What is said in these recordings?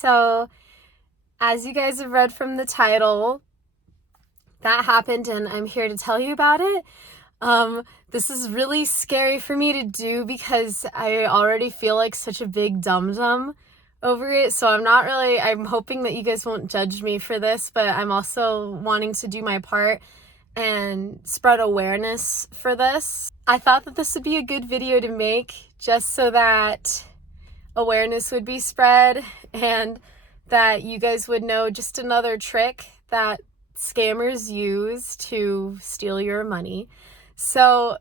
So, as you guys have read from the title, that happened and I'm here to tell you about it. This is really scary for me to do because I already feel like such a big dum-dum over it. So I'm hoping that you guys won't judge me for this, but I'm also wanting to do my part and spread awareness for this. I thought that this would be a good video to make just so that awareness would be spread and that you guys would know just another trick that scammers use to steal your money. So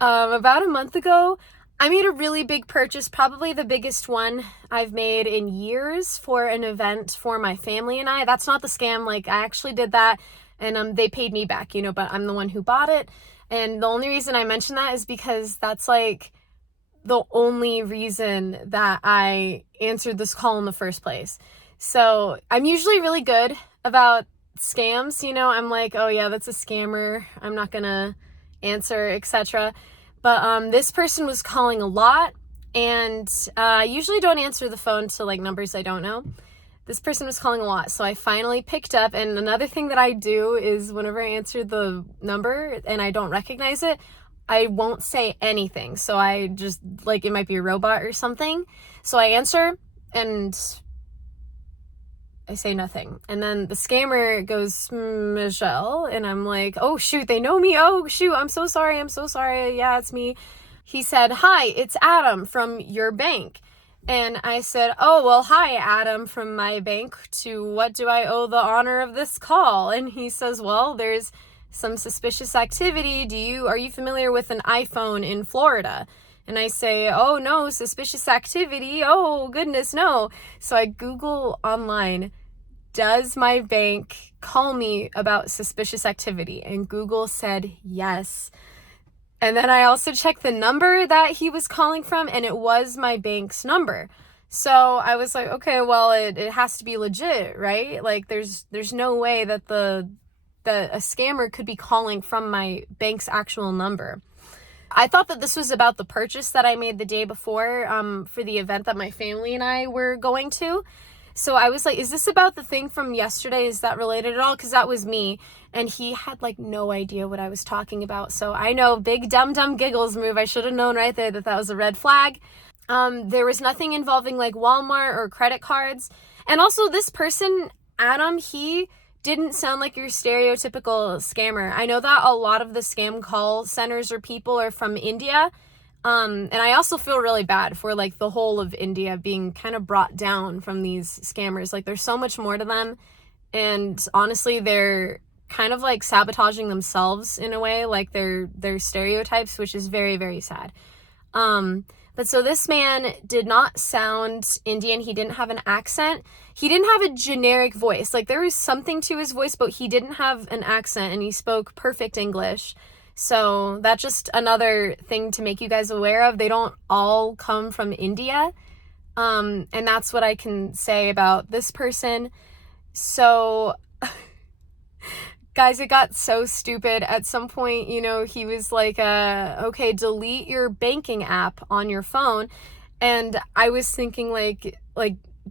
about a month ago, I made a really big purchase, probably the biggest one I've made in years for an event for my family and I. That's not the scam. Like, I actually did that and they paid me back, but I'm the one who bought it. And the only reason I mention that is because that's like the only reason that I answered this call in the first place. So I'm usually really good about scams, I'm like, oh yeah, that's a scammer, I'm not gonna answer, etc. But this person was calling a lot, and I usually don't answer the phone to like numbers I don't know. This person was calling a lot, so I finally picked up. And another thing that I do is whenever I answer the number and I don't recognize it, I won't say anything. So I just, like, it might be a robot or something. So I answer and I say nothing. And then the scammer goes, Michelle. And I'm like, oh shoot, they know me. Oh shoot, I'm so sorry. Yeah, it's me. He said, hi, it's Adam from your bank. And I said, oh, well, hi, Adam from my bank. To what do I owe the honor of this call? And he says, well, there's some suspicious activity. Are you familiar with an iPhone in Florida? And I say, oh no, suspicious activity. Oh goodness, no. So I Google online, does my bank call me about suspicious activity? And Google said yes. And then I also checked the number that he was calling from, and it was my bank's number. So I was like, okay, well, it has to be legit, right? Like, there's no way that a scammer could be calling from my bank's actual number. I thought that this was about the purchase that I made the day before for the event that my family and I were going to. So I was like, is this about the thing from yesterday? Is that related at all? Because that was me. And he had like no idea what I was talking about. So I know, big dumb giggles move. I should have known right there that was a red flag. There was nothing involving like Walmart or credit cards. And also this person, Adam, he didn't sound like your stereotypical scammer. I know that a lot of the scam call centers or people are from India. And I also feel really bad for like the whole of India being kind of brought down from these scammers. Like, there's so much more to them. And honestly, they're kind of like sabotaging themselves in a way, like their stereotypes, which is very, very sad. But so this man did not sound Indian. He didn't have an accent. He didn't have a generic voice. Like, there was something to his voice, but he didn't have an accent, and he spoke perfect English. So that's just another thing to make you guys aware of. They don't all come from India. And that's what I can say about this person. So guys, it got so stupid. At some point, he was like, okay, delete your banking app on your phone. And I was thinking like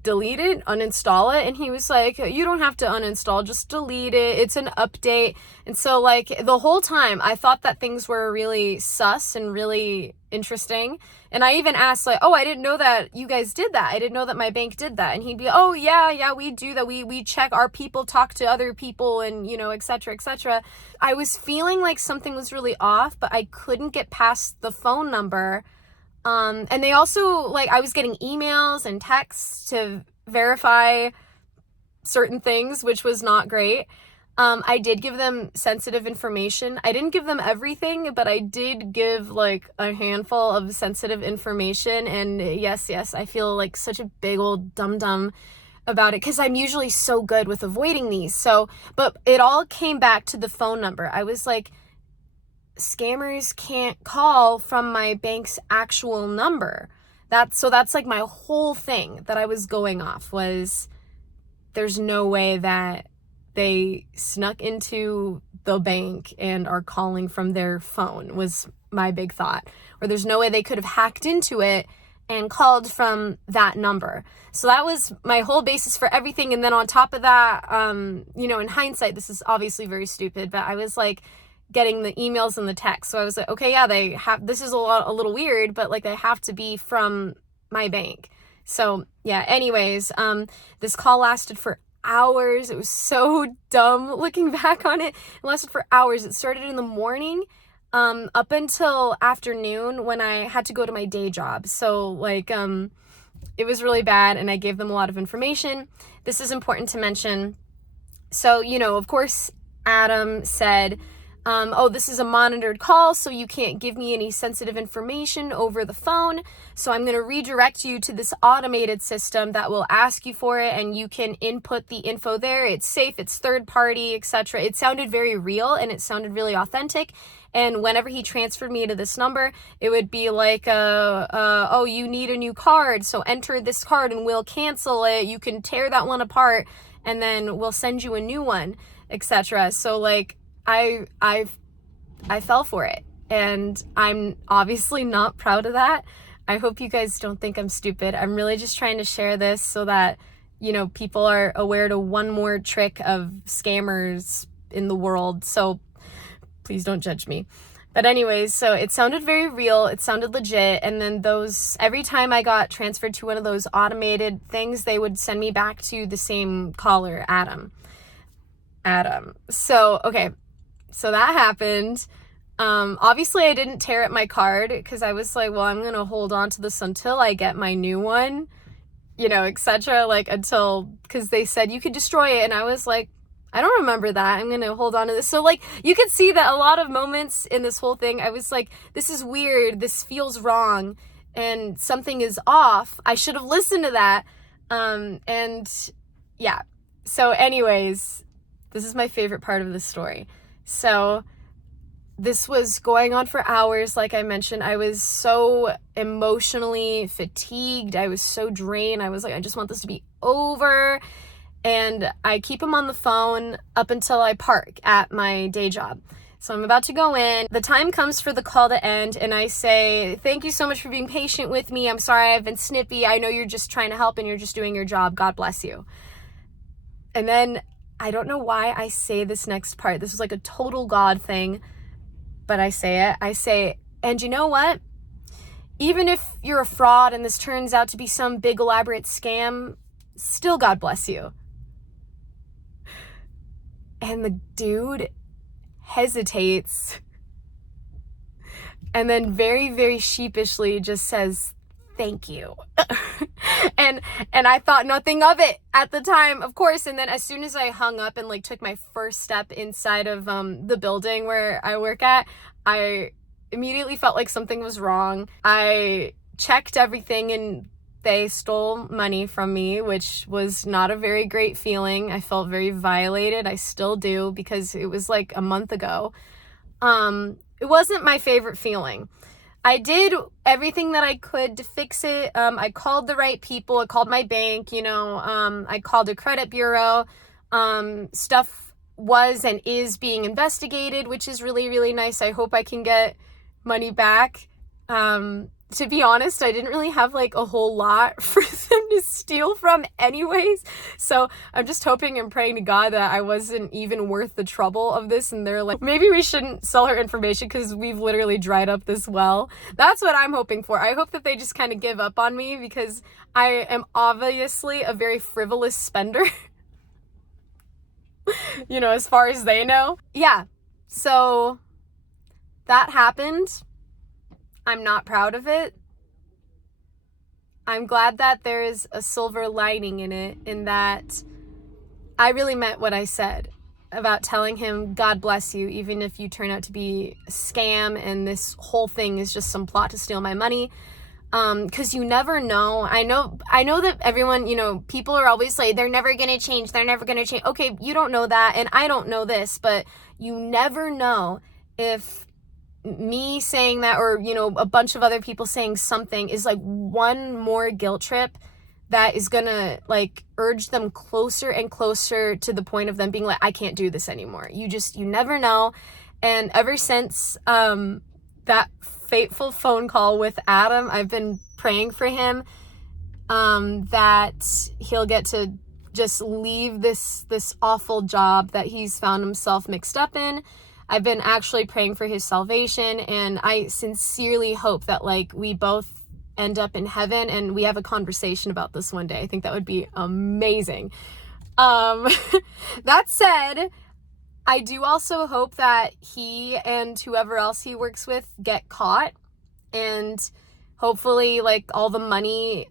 delete it, uninstall it. And he was like, you don't have to uninstall, just delete it. It's an update. And so like the whole time I thought that things were really sus and really interesting. And I even asked like, oh, I didn't know that you guys did that. I didn't know that my bank did that. And he'd be, oh yeah, we do that. We check our people, talk to other people, and et cetera, et cetera. I was feeling like something was really off, but I couldn't get past the phone number. And they also, like, I was getting emails and texts to verify certain things, which was not great. I did give them sensitive information. I didn't give them everything, but I did give like a handful of sensitive information. And yes, I feel like such a big old dum-dum about it because I'm usually so good with avoiding these. So, but it all came back to the phone number. I was like, scammers can't call from my bank's actual number. That's like my whole thing that I was going off was, there's no way that they snuck into the bank and are calling from their phone, was my big thought. Or there's no way they could have hacked into it and called from that number. So that was my whole basis for everything. And then on top of that, you know, in hindsight, this is obviously very stupid, but I was like getting the emails and the texts. So I was like, okay, yeah, they have, this is a little weird, but like they have to be from my bank. So yeah, anyways, this call lasted for hours. It was so dumb looking back on it. It lasted for hours. It started in the morning, up until afternoon when I had to go to my day job. So like, it was really bad, and I gave them a lot of information. This is important to mention. So, you know, of course, Adam said, oh, this is a monitored call, so you can't give me any sensitive information over the phone. So I'm going to redirect you to this automated system that will ask you for it, and you can input the info there. It's safe, it's third party, etc. It sounded very real, and it sounded really authentic. And whenever he transferred me to this number, it would be like, oh, you need a new card, so enter this card and we'll cancel it. You can tear that one apart and then we'll send you a new one, etc. So like, I fell for it, and I'm obviously not proud of that. I hope you guys don't think I'm stupid. I'm really just trying to share this so that, you know, people are aware to one more trick of scammers in the world. So please don't judge me. But anyways, so it sounded very real. It sounded legit. And then every time I got transferred to one of those automated things, they would send me back to the same caller, Adam. So, okay. So that happened. Obviously I didn't tear up my card because I was like, well, I'm going to hold on to this until I get my new one, you know, etc. Like because they said you could destroy it. And I was like, I don't remember that. I'm going to hold on to this. So like, you could see that a lot of moments in this whole thing, I was like, this is weird. This feels wrong and something is off. I should have listened to that. And yeah. So anyways, this is my favorite part of the story. So this was going on for hours. Like I mentioned, I was so emotionally fatigued. I was so drained. I was like, I just want this to be over. And I keep him on the phone up until I park at my day job. So I'm about to go in. The time comes for the call to end, and I say, thank you so much for being patient with me. I'm sorry I've been snippy. I know you're just trying to help and you're just doing your job. God bless you. And then I don't know why I say this next part. This is like a total God thing, but I say it. I say, and you know what? Even if you're a fraud and this turns out to be some big elaborate scam, still God bless you. And the dude hesitates and then very, very sheepishly just says, thank you. and I thought nothing of it at the time, of course. And then as soon as I hung up and like took my first step inside of the building where I work at, I immediately felt like something was wrong. I checked everything and they stole money from me, which was not a very great feeling. I felt very violated. I still do, because it was like a month ago. It wasn't my favorite feeling. I did everything that I could to fix it. I called the right people. I called my bank, you know, I called a credit bureau. Stuff was and is being investigated, which is really, really nice. I hope I can get money back. To be honest, I didn't really have like a whole lot for them to steal from anyways. So I'm just hoping and praying to God that I wasn't even worth the trouble of this. And they're like, maybe we shouldn't sell her information because we've literally dried up this well. That's what I'm hoping for. I hope that they just kind of give up on me, because I am obviously a very frivolous spender. You know, as far as they know. Yeah. So that happened. I'm not proud of it. I'm glad that there's a silver lining in it, in that I really meant what I said about telling him, God bless you, even if you turn out to be a scam and this whole thing is just some plot to steal my money. Because you never know. I know that everyone, you know, people are always like, they're never going to change. They're never going to change. Okay, you don't know that, and I don't know this, but you never know if me saying that, or, you know, a bunch of other people saying something, is like one more guilt trip that is gonna like urge them closer and closer to the point of them being like, I can't do this anymore. You never know. And ever since that fateful phone call with Adam. I've been praying for him that he'll get to just leave this awful job that he's found himself mixed up in. I've been actually praying for his salvation, and I sincerely hope that like we both end up in heaven and we have a conversation about this one day. I think that would be amazing. That said, I do also hope that he and whoever else he works with get caught, and hopefully like all the money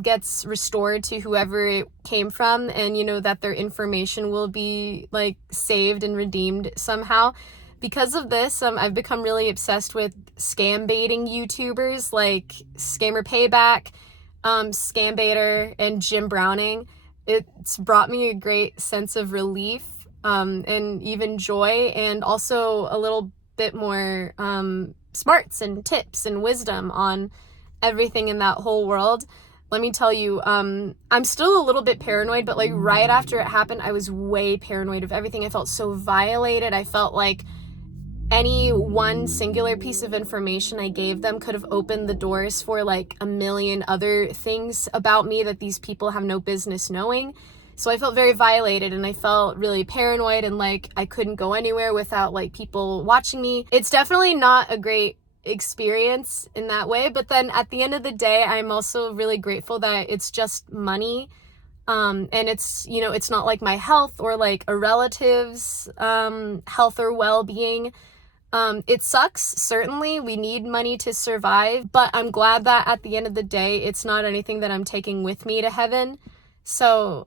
gets restored to whoever it came from, and you know that their information will be like saved and redeemed somehow. Because of this, I've become really obsessed with scam baiting YouTubers like Scammer Payback, Scambaiter, and Jim Browning. It's brought me a great sense of relief and even joy, and also a little bit more smarts and tips and wisdom on everything in that whole world. Let me tell you, I'm still a little bit paranoid, but like right after it happened, I was way paranoid of everything. I felt so violated. I felt like any one singular piece of information I gave them could have opened the doors for like a million other things about me that these people have no business knowing. So I felt very violated, and I felt really paranoid, and like I couldn't go anywhere without like people watching me. It's definitely not a great experience in that way, but then at the end of the day, I'm also really grateful that it's just money. And it's, you know, it's not like my health or like a relative's health or well-being. It sucks, certainly. We need money to survive, but I'm glad that at the end of the day, it's not anything that I'm taking with me to heaven. So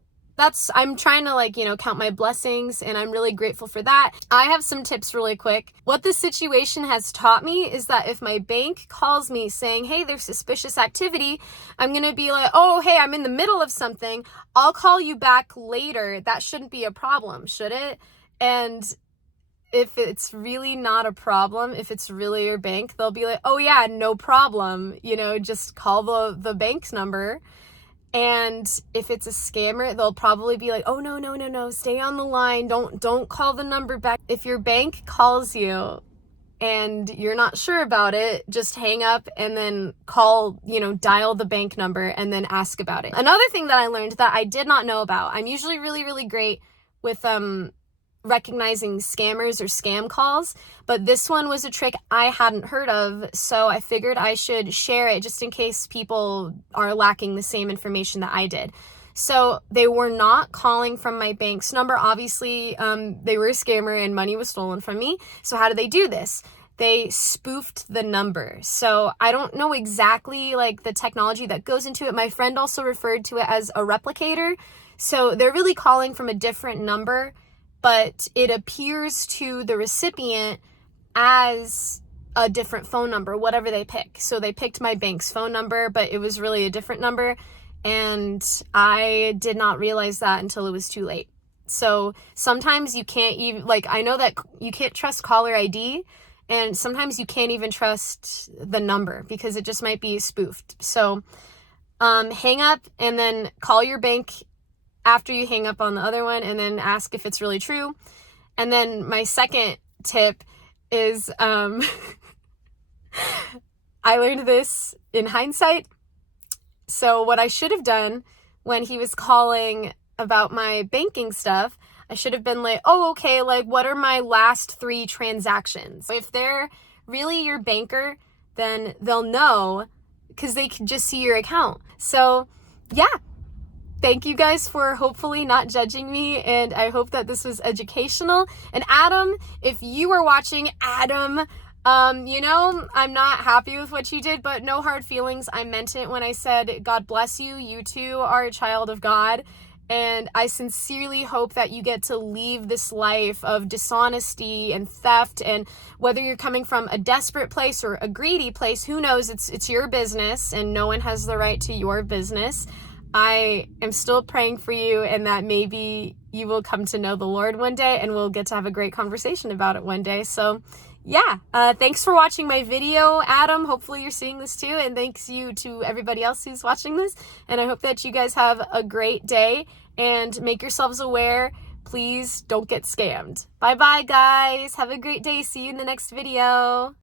I'm trying to like, you know, count my blessings, and I'm really grateful for that. I have some tips really quick. What this situation has taught me is that if my bank calls me saying, hey, there's suspicious activity, I'm going to be like, oh, hey, I'm in the middle of something. I'll call you back later. That shouldn't be a problem, should it? And if it's really not a problem, if it's really your bank, they'll be like, oh yeah, no problem. You know, just call the bank's number. And if it's a scammer, they'll probably be like, oh, no, stay on the line. Don't call the number back. If your bank calls you and you're not sure about it, just hang up and then call, you know, dial the bank number and then ask about it. Another thing that I learned that I did not know about, I'm usually really, really great with recognizing scammers or scam calls, but this one was a trick I hadn't heard of, so I figured I should share it just in case people are lacking the same information that I did. So they were not calling from my bank's number. Obviously, they were a scammer and money was stolen from me. So how did they do this? They spoofed the number. So I don't know exactly like the technology that goes into it. My friend also referred to it as a replicator. So they're really calling from a different number, but it appears to the recipient as a different phone number, whatever they pick. So they picked my bank's phone number, but it was really a different number. And I did not realize that until it was too late. So sometimes you can't even, like, I know that you can't trust caller ID, and sometimes you can't even trust the number because it just might be spoofed. So hang up and then call your bank after you hang up on the other one, and then ask if it's really true. And then my second tip is, I learned this in hindsight. So what I should have done when he was calling about my banking stuff, I should have been like, oh, okay, like what are my last 3 transactions? If they're really your banker, then they'll know because they can just see your account. So yeah. Thank you guys for hopefully not judging me, and I hope that this was educational. And Adam, if you are watching, Adam, you know, I'm not happy with what you did, but no hard feelings. I meant it when I said, God bless you. You too are a child of God. And I sincerely hope that you get to leave this life of dishonesty and theft. And whether you're coming from a desperate place or a greedy place, who knows? It's your business, and no one has the right to your business. I am still praying for you, and that maybe you will come to know the Lord one day, and we'll get to have a great conversation about it one day. So yeah, thanks for watching my video, Adam. Hopefully you're seeing this too, and thanks you to everybody else who's watching this. And I hope that you guys have a great day, and make yourselves aware. Please don't get scammed. Bye-bye, guys. Have a great day. See you in the next video.